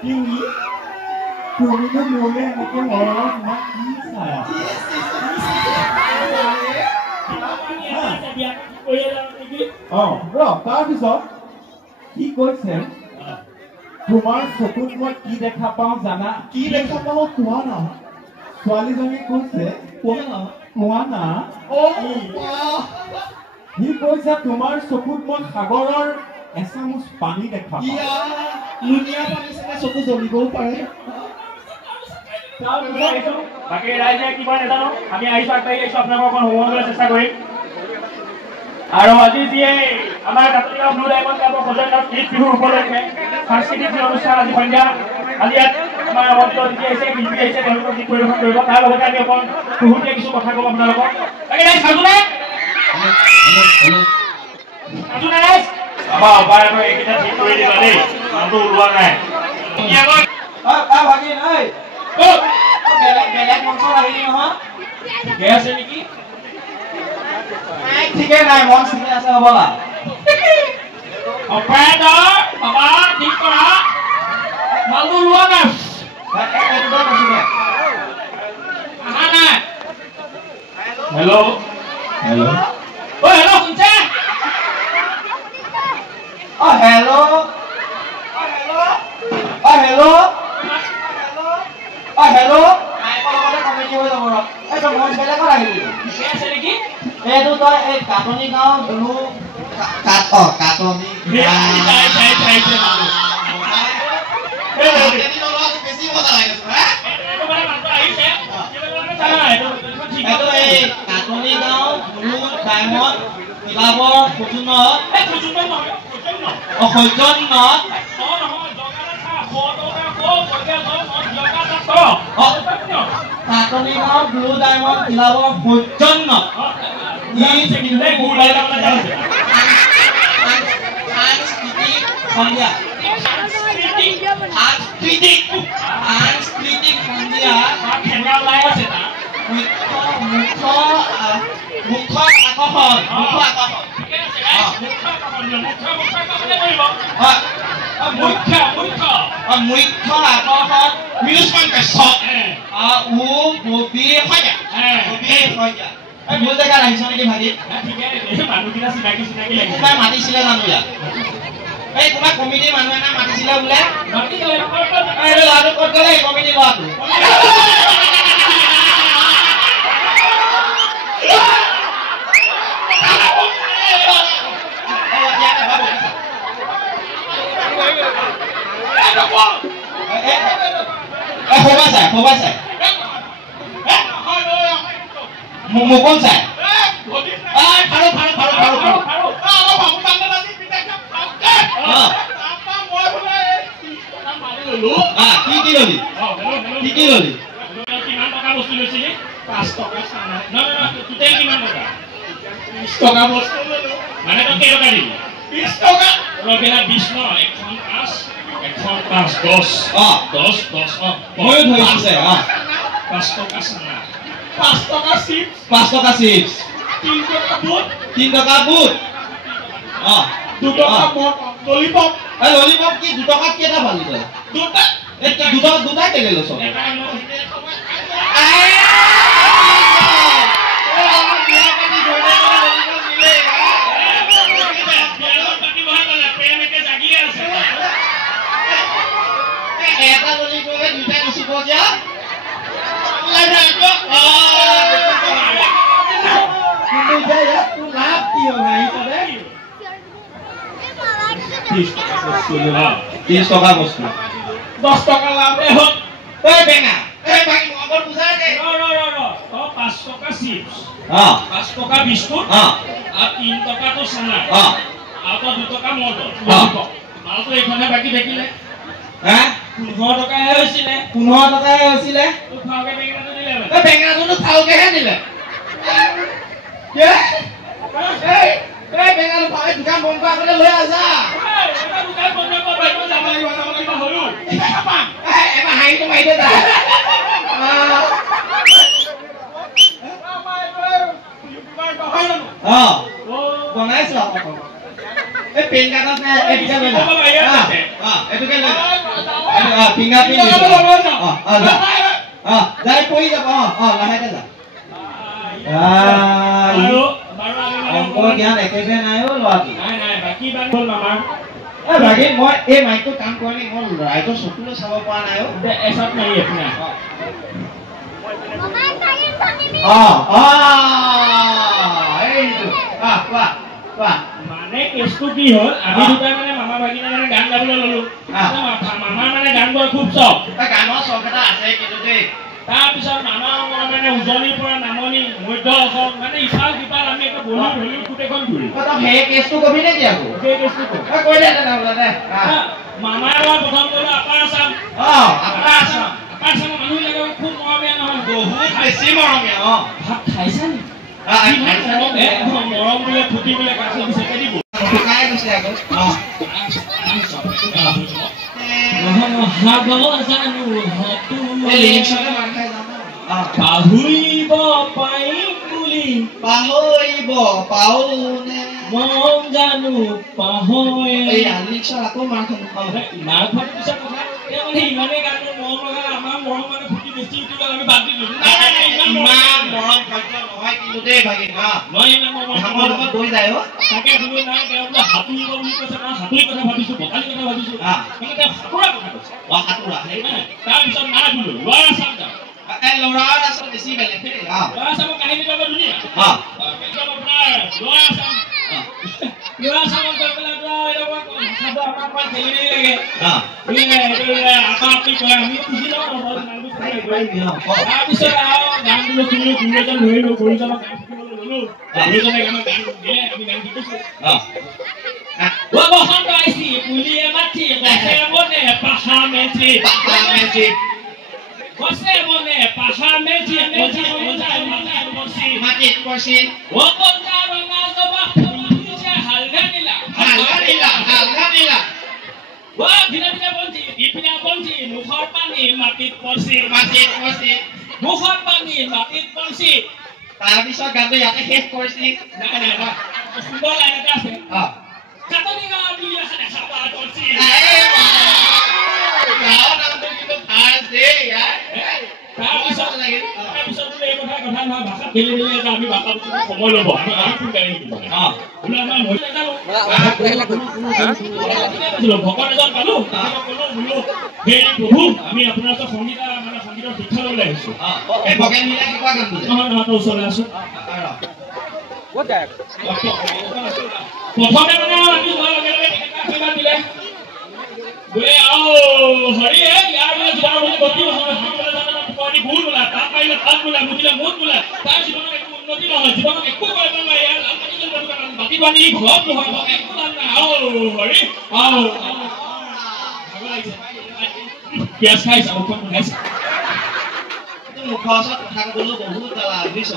তুমিতো মোলে এনেকে মৰমত মই কি চাই তাৰপিছত কি কৈছে তোমাৰ চকুত মই কি দেখা পাওঁ জানা কি দেখা পাওঁ কোৱা না ছোৱালীজনী কৈছে কোৱা না সি কৈছে তোমাৰ চকুত মই সাগৰৰ এচামুচ পানী দেখা পাওঁ লুনিয়া পানী চাগে চকু জ্বলিবও পাৰে বাকী ৰাইজে কিবা নেজানো আমি আহিছো আগবাঢ়ি আহিছো আপোনালোকক অকণ সোমোৱাবলৈ চেষ্টা কৰিম আৰু আজি যিয়ে আমাৰ কাটলিয়া ব্লু ডায়মণ্ড ক্লাবৰ সজোৱা ঈদ বিহুৰ উপলক্ষে সাংস্কৃতিক যি অনুষ্ঠান আজি সন্ধ্যা আজি ইয়াত আমাৰ অঞ্চলত যি আহিছে শিল্পী আহিছে তেওঁলোকক গীত পৰিৱেশন কৰিব তাৰ লগতে আমি অকণ সুহুতীয়া কিছু কথা ক'ম আপোনালোকক বাকী ৰাইজ সাজুনে ৰাইজ আমাৰ অপাৰেটৰ এইকেইটা ঠিক কৰি দিবা দেই মানুহটো ওলোৱা নাই ভাগি নাই বেলেগ মঞ্চত আহিলি নহয় ঠিকে আছে নেকি ঠিকে নাই মন ঠিকে আছে হ'বলা অপাৰেটৰ বাবা ঠিক কৰা মানুহটো ওলোৱা নাই আহা নাই হেল্ল' হেল্ল' হেল্ল' শুনছে হেল্ল' কমিটি হৈ যাব এইটো মঞ্চ বেলেগত আহিলি ঠিকে আছে নেকি এইটো তই এই কাটনি গাঁও ব্লু কাটনি বেছি মজা লাগে কাটনি গাঁও ব্লু ডায়মণ্ড ক্লাবৰ সৌজন্য কাটনি গাঁও ব্লু ডায়মণ্ড ক্লাবৰ সৌজন্য সাংস্কৃতিক সন্ধিয়া মুখ্য আকৰ্ষণ বিনোচমান কাশ্যপ ভুল জেগাত আহিছ নেকি ভাগি কোনোবাই মাতিছিলে জানো ইয়াত এই কোনোবা কমিটিৰ মানুহ এটা মাতিছিলে বোলে ল'ৰাটো ক'ত গ'লে কমিটিৰ ল'ৰাটো সবাই চাই মোকন চাই কি ললি কিমান টকা বস্তু লৈছিলি 5 টকা টকা বস্তু মানে তই কেই টকা দিলি 20 টকা ৰবিনা 20 ন এখন 5 10 ময়ো ধৰিছে 5 টকা চানা 5 টকা চিপছ 3 টকা বুট 2 টকা ললিপপ ললিপপ কি 2 টকাত কেইটা পালি তই দুটা কেলে লৈছ এটা ললিপপে দুটা গুচিব দিয়া কিন্তু ইয়াত লাভ কি হয় হিচাপে 30 টকা বস্তু 10 টকা লাভ হ'ল এই বেঙা এই ভাই মগৰ বুঝাই দে ৰ 5 টকা চিপছ 5 টকা বিস্কুট আৰু 3 টকা তো চানা আৰু 2 টকা মটৰ মালটো এইখনে বাকি থাকিলে 15 টকাহে হৈছিলে ফাউকে বেঙাটো দিলে এই বেঙাটো ফাউকেহে দিলে এই বেঙাটো ফাউকে দোকান বন্ধ কৰি লৈ আছা দোকান বন্ধ কৰি যাব লাগিব হলো এবাৰ হাইটো মাৰি দে বনাইছো এই পেন কাৰ্ডত এটোকে লৈ পিঙা পিঙা যাই পৰি যাব লাহেকে যা অংক জ্ঞান একেবাৰে নাই ল'ৰাটো বাকী মই এই মাইকটো কাম কৰা নাই মই ৰাইজৰ চকুলৈ চাব পৰা নাই মানে কেছটো কি হ'ল আমি দুটাই মানে মামা ভাগিনে মানে গান গাবলৈ ললো মামাৰ মানে গান গোৱাৰ খুব চখ গানৰ চখ এটা আছে কিন্তু দেই তাৰপিছত মামা মানে উজনিৰ পৰা নামনি মধ্য অসম মানে ইফাল সিফাল আমি এটা বলি ধৰি গোটেইখন ঘূৰি সেই কেছটো কবি নেকি আকৌ সেই কেছটো কৈ দে তেনেহ'লে দে মামাৰ লগত প্ৰথম গ'লো আপাৰ আছাম আপাৰ আছাম মানুহবিলাকে খুব মৰমীয়া নহয় বহুত বেছি মৰমীয়া ভাত খাইছা নি মৰম বোলে ফুটি বোলে কাছে বিচাৰি দিব পাহৰিব পাৰিম বুলি পাহৰিব পাওনে মন জানো পাহৰি আকৌ মাৰ খোৱাৰ পিছত কথা ইমানেই গানৰ মৰম লগা আমাৰ মৰম মানে ফুটি বেছি উঠি গ'ল আমি বাদ দিলো ইমান মৰম সহ্য নহয় কিন্তু দেই ভাগিন মই ইমান আমাৰ লগত গৈ যায় তাকে বোলো নাই তেওঁ বোলে সাঁতুৰিব বুলি কৈছে মই সাঁতুৰি কথা ভাবিছো বকালি কথা ভাবিছো মানে তেওঁ সাঁতোৰা কথা কৈছে সাঁতোৰা তাৰপিছত নাই বোলো ল'ৰা চাম যাওঁ ল'ৰাৰ আচল বেছি বেলেগ ল'ৰা চামৰ কাহিনীটো আকৌ ধুনীয়া আপোনাৰ ল'ৰা চাম ল'ৰা চামত গৈ পেলাই আমাৰ খেলি মেলি লাগে আপা কয় আমি খুজি লওঁ তাৰপিছত আৰু গান বোলো শুনিলো গুৰুজন ধৰিলো গুৰুজনক গান শিকিবলৈ ললো গুৰুজনে আমাক গান দিলে আমি গান শিকিছো বসন্ত আইছি পুলিয়ে মাটি গছে মনে পাহা মেচি গছে মনে পাহা মেচি মেচি মাটিত পৰছি বসন্ত ৰঙা জবা ফুলিছে হালধা নীলা ভিনা ভিনা বঞ্চি ইপিনা বঞ্চি মুখৰ পানী মাটিত পৰছি মুখৰ পানী মাটিত পৰছি তাৰপিছত গানটো ইয়াতে শেষ কৰিছি নাই সুন্দৰ লাইন এটা আছে কাটনি গাঁও বুলি দেখা পোৱা পৰছি গাঁৱৰ নামটো কিন্তু ভাল দেই তাৰপিছত এই কথা নহয় ভাষা খেলি মেলি এটা আমি ভাষা বুজিবলৈ সময় ল'ব আমি কোন গাড়ী শিকিব বোলে আমাৰ ভকত এজন পালো বোলো হে প্ৰভু আমি আপোনাৰ ওচৰত সংগীতৰ শিক্ষা ল'বলৈ আহিছো নহয় ওচৰলৈ আছো প্ৰথমে মানে আমি যোৱাৰ লগে লগে আশীৰ্বাদ দিলে বোলে হৰি ইয়াৰ বোলে যোৱাৰ বোলে গতি নহয় ভুল বোলা তাত পাৰিলে তাত বোলা মুঠিলে মুঠ বোলা তাৰ জীৱনত একো উন্নতি নহয় জীৱনত একো কৰিব নোৱাৰে ইয়াৰ বাকী পানী ঘৰত নহয় একো লাভ নাই হৰি পিঁয়াজ খাইছা মুখখন বনাইছা মুখৰ ওচৰত কথা ক'বলৈ বহুত জ্বালা বুজিছ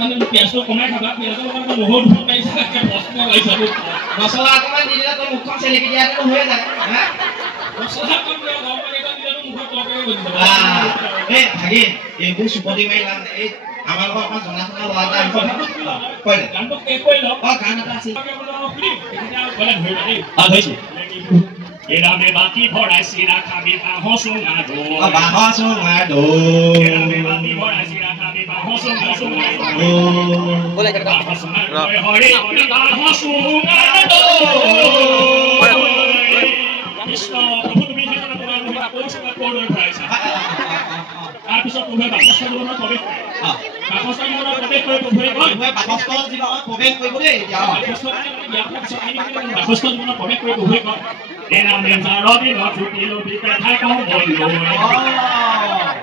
মানে পিঁয়াজটো কমাই খাবা পিঁয়াজৰ লগত নহৰু ধুব পাৰিছা প্ৰশ্ন লাগিছা মছলা অকণমান দি দিলে তোৰ মুখখন চেলেকি দিয়াটো হৈ যায় মছলা কম দিয়া গৰম পানী এটা দিলেতো মুখত তৰকাৰী হৈ যাব ভাগিন এইবোৰ চুপতি মাৰি লাভ নাই আমাৰ লগত অকণমান জনা শুনা ল'ৰা এটা গানটো শেষ কৰি লওক গান এটা আছে ধৰিছো এৰামে বাতি ভৰাই চিৰা খাবি বাঁহৰ চুঙা এৰামে বাতি ভৰাই চিৰা খাবি বাঁহৰ চুঙা হৰি বাঁহৰ চুঙা কৃষ্ণ প্ৰভু তুমি তাৰপিছত প্ৰভুৱে বাকস্থ জীৱনত প্ৰৱেশ কৰে বাকস্থ জীৱনত প্ৰৱেশ কৰি প্ৰভুৱে কয় বাকস্থ জীৱনত প্ৰৱেশ কৰিব দেই বাকস্থ জীৱনত প্ৰৱেশ কৰি প্ৰভুৱে কয় এনামে জাৰবি নজুতি লবি কেথা কম্বল লৈ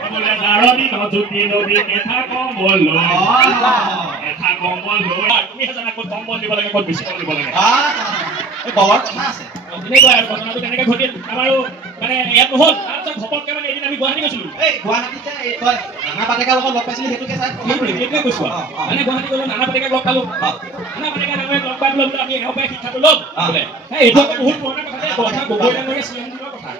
বোলে জাৰবি নজুতি লবি কেথা কম্বল লৈ কেথা কম্বল লৈ তুমি জানা ক'ত কম্বল দিব লাগে ক'ত বেছি দিব লাগে তেনেকুৱা আৰু ঘটনাটো তেনেকৈ ঘটিল আমাৰো মানে ইয়াত নহ'ল তাৰপিছত ঘপককৈ মানে এদিন আমি গুৱাহাটী গৈছিলোঁ নানা পাটেকাৰ লগত লগ পাইছিলি সেইটোকে চাই সেইটোৱে কৈছোঁ মানে গুৱাহাটী গ'লো নানা পাটেকাক লগ পালোঁ নানা পাটেকাৰ ডাঙৰীয়াক লগ পাই বোলে আমি এওঁৰ পৰাই শিক্ষাটো ল'ম বোলে এইটো আকৌ বহুত পুৰণা কথা গগৈ ডাঙৰীয়া চিএমৰ কথা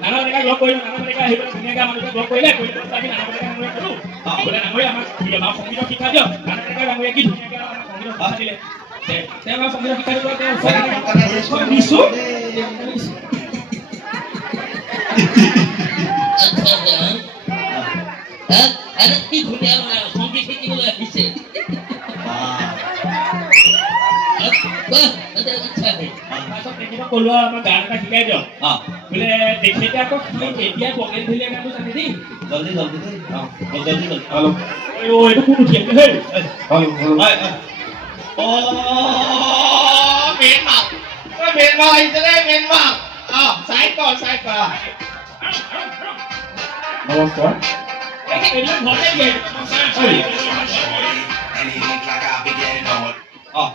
নানা পাটেকাক লগ কৰিলোঁ নানা পাটেকাৰ আহি পেলাই ধুনীয়াকৈ আমাক লগ কৰিলে আমি নানা পাটেকাৰ ডাঙৰীয়াক ক'লোঁ বোলে ডাঙৰীয়া আমাক সংগীতৰ শিক্ষা দিয়ক নানা পাটেকাৰ ডাঙৰীয়াক কি ধুনীয়াকৈ আমাক সংগীতৰ শিক্ষা দিলে তেওঁ সংগীত শিক্ষা দিব তেওঁ আৰে কি ধুনীয়া সংগীত শিকিবলৈ আহিছে কলোৱা আমাৰ গান এটা শিকাই দিয়ক বোলে তেখেতে আকৌ এতিয়া বগেন ধুলীয়া গানটো জানে দেই জলদি জলদি জলদি হেল্ল' এইটো কোন উঠি আছে হেই মেন মাল আহিছে দেই মেন মাল চাইড কৰ নমস্কাৰ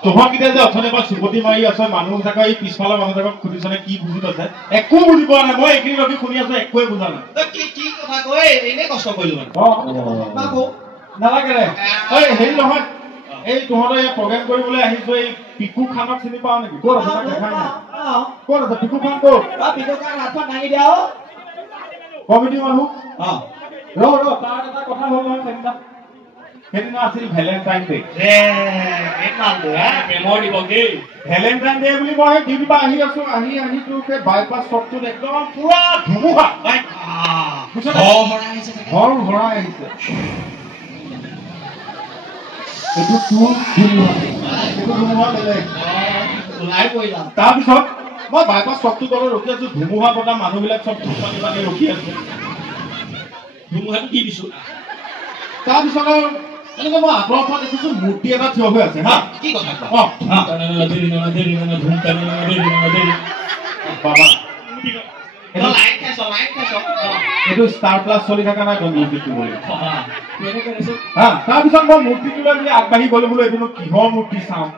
তোমাক এতিয়া যে অথনি পৰা চিপতি মাৰি আছে মানুহ থাকা এই পিছফালৰ মানুহ থাকক সুধিছনে কি বুজি পাইছে একো বুজি পোৱা নাই মই এইখিনি ৰখি শুনি আছো একোৱে বুজা নাই কি কথা কয় এনেই কষ্ট কৰিলো নালাগে ৰে হেৰি নহয় এই তহঁতৰ ইয়াত প্ৰগ্ৰেম কৰিবলৈ আহিছো এই পিকু খানক চিনি পাও নেকি ক'ত আছে দেখা নাই ক'ত আছে পিকু খান ক'ত পিকু খান হাতখন দাঙি দিয়া কমিটি মানুহ তাৰ এটা কথা হ'ল নহয় সেইদিনা আছিল ভেলেণ্টাইন ডে প্ৰেমৰ দিৱস দেই ভেলেণ্টাইন ডে বুলি মই ডিউটি পৰা আহি আছো আহি তোকে বাইপাছ চকটোত একদম পুৰা ধুমুহা ভৰাই আহিছে এইটো ধুমুহা বেলেগ তাৰপিছত মই বাইপাছ চকটোৰ তলত ৰখি আছো ধুমুহা বতা মানুহবিলাক চব ধূপানি পানি ৰখি আছো ধুমুহাটো কি দিছো তাৰপিছত এনেকে মই আঁতৰৰ পৰা দেখিছো মূৰ্তি এটা থিয় হৈ আছে হা কি কথা বাবা এইটো ষ্টাৰ প্লাছ চলি থকা নাই মূৰ্তিটো তাৰপিছত মই মূৰ্তিটোলৈ বুলি আগবাঢ়ি গলো বোলো এইটো কিহৰ মূৰ্তি চাওঁ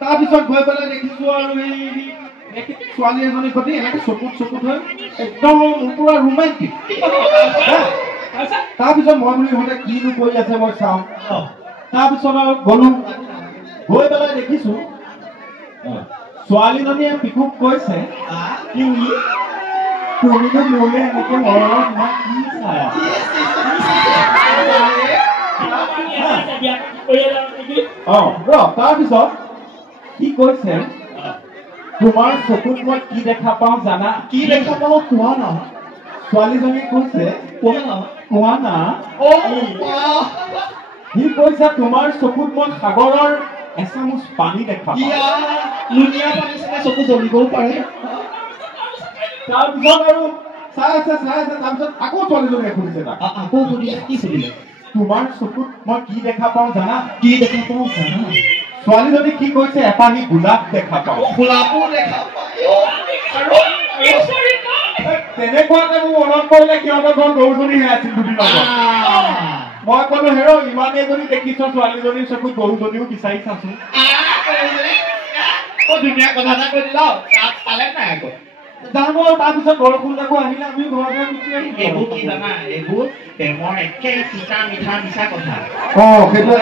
তাৰপিছত গৈ পেলাই দেখিছো আৰু এই ছোৱালী এজনী সৈতে এনেকে চকুত হৈ একদম পুৰা ৰোমান্টিক তাৰপিছত মই বুলি ইহঁতে কিনো কৰি আছে মই চাওঁ তাৰপিছত আৰু গলো গৈ পেলাই দেখিছো ছোৱালীজনীয়ে পিকুক কৈছে কি বুলি তুমিতো মোলে এনেকে মৰমত মই কি চাই তাৰপিছত কি কৈছে তোমাৰ চকুত মই কি দেখা পাওঁ জানা কি দেখা পাওঁ কোৱা না ছোৱালীজনীয়ে কৈছে কোৱা না সি কৈছে তোমাৰ চকুত মই সাগৰৰ এচামুচ পানী দেখা পাওঁ চকু জ্বলিবও পাৰে তাৰপিছত আৰু চাই আছে তাৰপিছত আকৌ ছোৱালীজনীয়ে সুধিছে আকৌ সুধিলে কি সুধিলে তোমাৰ চকুত মই কি দেখা পাওঁ জানা ছোৱালীজনী কি কৈছে এপাহি গোলাপ দেখা পাওঁ গোলাপো দেখা তেনেকুৱাতে মোৰ মনত পৰিলে সিহঁতৰ ঘৰ গৰুজনীহে আছিল দুদিন আগত মই কলো হেৰ ইমানে যদি দেখিছ ছোৱালীজনীৰ চকুত গৰুজনীও বিচাৰি চাচোন ধুনীয়া কথা এটা কৈ দিলা পালে নাই আকৌ জানো তাৰপিছত বৰষুণ আকৌ আহিলে আমি ঘৰতে গুচি আহিম এইবোৰ কি জানা এইবোৰ প্ৰেমৰ একে তিতা মিঠা মিছা কথা সেইটো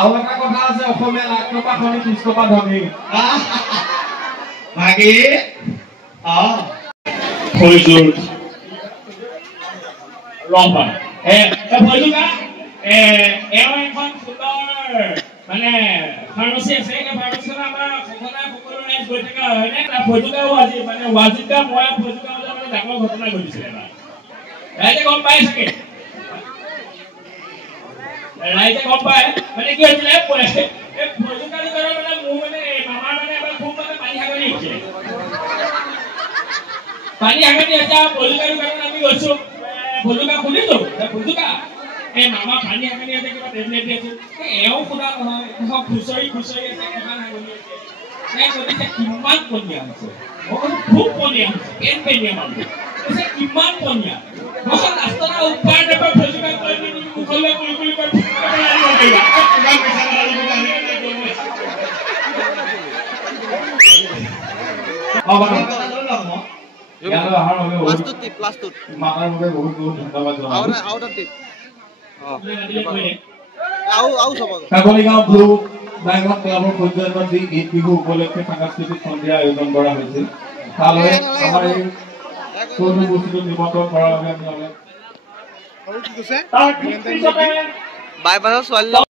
আৰু এটা কথা আছে অসমীয়া 1 টকা ধনী 30 টকা ধনী ভাগি ৰম্পা এওঁ এখন সুন্দৰ মানে ফাৰ্মাচী আছে এই ফাৰ্মাচীখন আমাৰ সঘনাই সকলো ৰাইজ গৈ থকা হয়নে তাৰ ফৈজুকাও আজি মানে ৱাজিকা মই ফৈজুকা মানে ডাঙৰ ঘটনা ঘটিছিলে এবাৰ ৰাইজে গম পাই চাগে মানে কি হৈছিলে এই ফৈজুকা দোকানৰ মানে মোৰ মানে মামাৰ মানে এবাৰ খুব মানে পানী হাগনি হৈছিলে এতিয়া ফৈজুকা দোকানত আমি গৈছো ফৈজুকা খুলিছো ফৈজুকা এই মামা পানী হাগনি আছে কিবা টেবলেট দি আছো এওঁ শুনা নহয় সব খুচৰি আছে কিমান হাগনি আছে গতিকে কিমান পনীয়া হৈছে খুব পনীয়া হৈছে পেনীয়া মানুহ কিমান পনীয়া ৰাস্তা উপায় নাপায় ফৈজুকা কৰি মুখলৈ কুলি কাকলিগাঁও ব্লু ডায়মণ্ড ক্লাবৰ পৰ্যায়ত যি ঈদ বিহু উপলক্ষে সাংস্কৃতিক সন্ধিয়া আয়োজন কৰা হৈছিল তালৈ আমাৰ এই সৰু বস্তুটো নিমন্ত্ৰণ কৰাৰ বাবে আমি